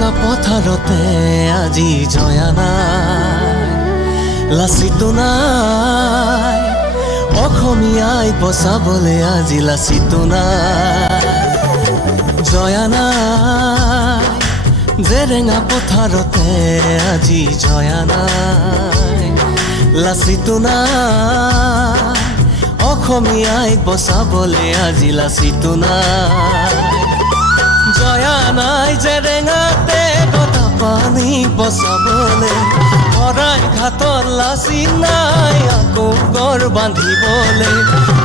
জেৰেঙা পথাৰতে আজি জয়া নাই, লাচিতো নাই, অসমীয়াই বচাবলে আজি লাচিতো নাই, জয়া নাই, জেৰেঙা পথাৰতে আজি জয়া নাই, লাচিতো নাই, অসমীয়াই বচাবলে আজি লাচিতো নাই, জয়া নাই জেৰেঙাতে গটা পানী বচাবলে, শৰাই ঘাটত লাচি নাই আকৌ গড় বান্ধিবলে,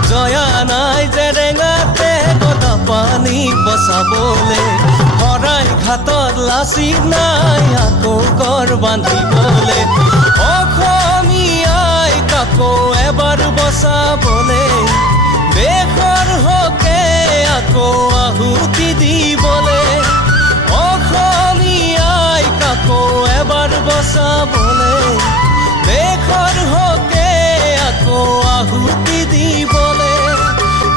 জয়া নাই জেৰেঙাতে গটা পানী বচাবলে, শৰাই ঘাটত লাচি নাই আকৌ গড় বান্ধিবলে, অসমীয়াই কাকো এবাৰ বচাবলে, দেশৰ হকে আকৌ আহুতি দিবলে, অসমীয়াই কাকো এবাৰ বচাবলে, দেশৰ হকে আকৌ আহুতি দিবলে,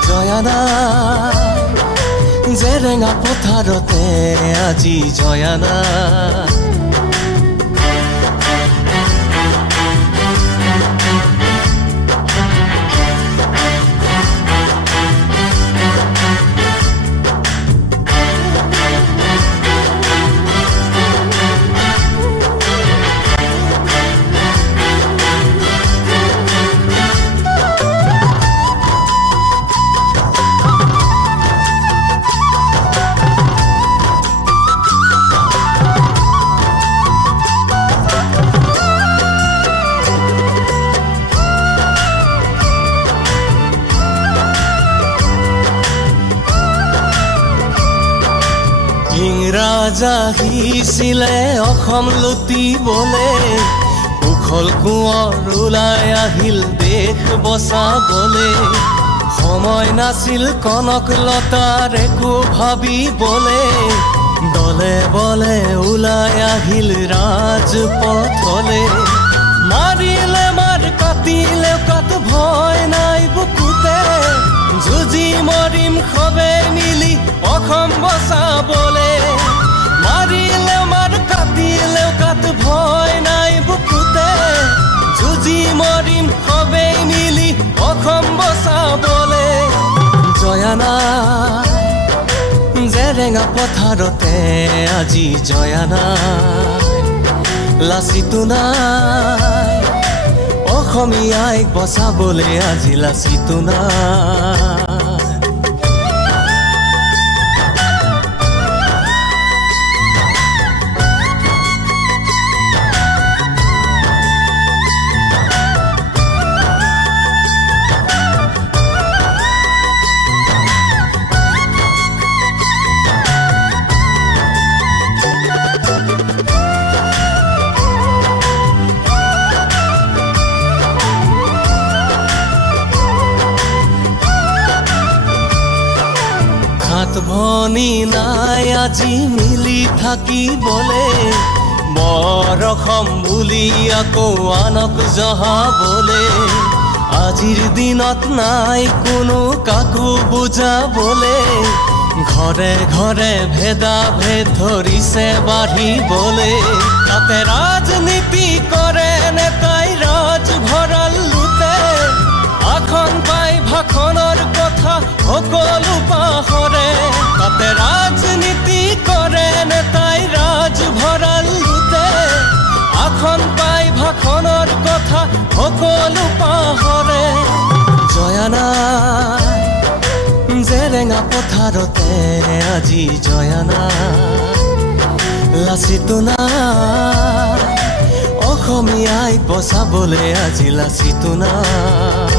জয়া নাই, জেৰেঙা পথাৰতে আজি জয়া নাই। ইংৰাজ আহিছিলে অসম লুটিবলে, উখল কোঁৱৰ ওলাই আহিল দেশ বচাবলে, সময় নাছিল কনক লতাৰ একো ভাবিবলে, দলে বলে ওলাই আহিল ৰাজপথলে, মাৰিলে মাৰ কাটিলে কাট ভয় নাই বুকুতে, যুঁজি মৰিম সবে মিলি অসম বচাবলে, মাৰিলে মাৰ কাটিলে কাট ভয় নাই বুকুতে, যুঁজি মৰিম সবে মিলি অসম বচাবলে, জয়া নাই, জেৰেঙা পথাৰতে আজি জয়া নাই, লাচিতো নাই, অসমীয়াই বচাবলে আজি লাচিতো নাই। ভনী নাই আজি মিলি থাকিবলে, বৰ অসম বুলি আকৌ আনক জহাবলে, আজিৰ দিনত নাই কোনো কাকো বুজাবলে, ঘৰে ঘৰে ভেদা ভেদ ধৰিছে বাঢ়িবলে, তাতে ৰাজনীতি কৰে নেতাই ৰাজ ভঁৰাল লুটে, আসন পাই ভাষণৰ কথা সকলো পাহৰে, তাতে ৰাজনীতি কৰে নেতাই ৰাজ ভঁৰাল লুটে, আসন পাই ভাষণৰ কথা সকলো পাহৰে, জয়া নাই, জেৰেঙা পথাৰতে আজি জয়া নাই, লাচিতো নাই, অসমীয়াই বচাবলে আজি লাচিতো নাই।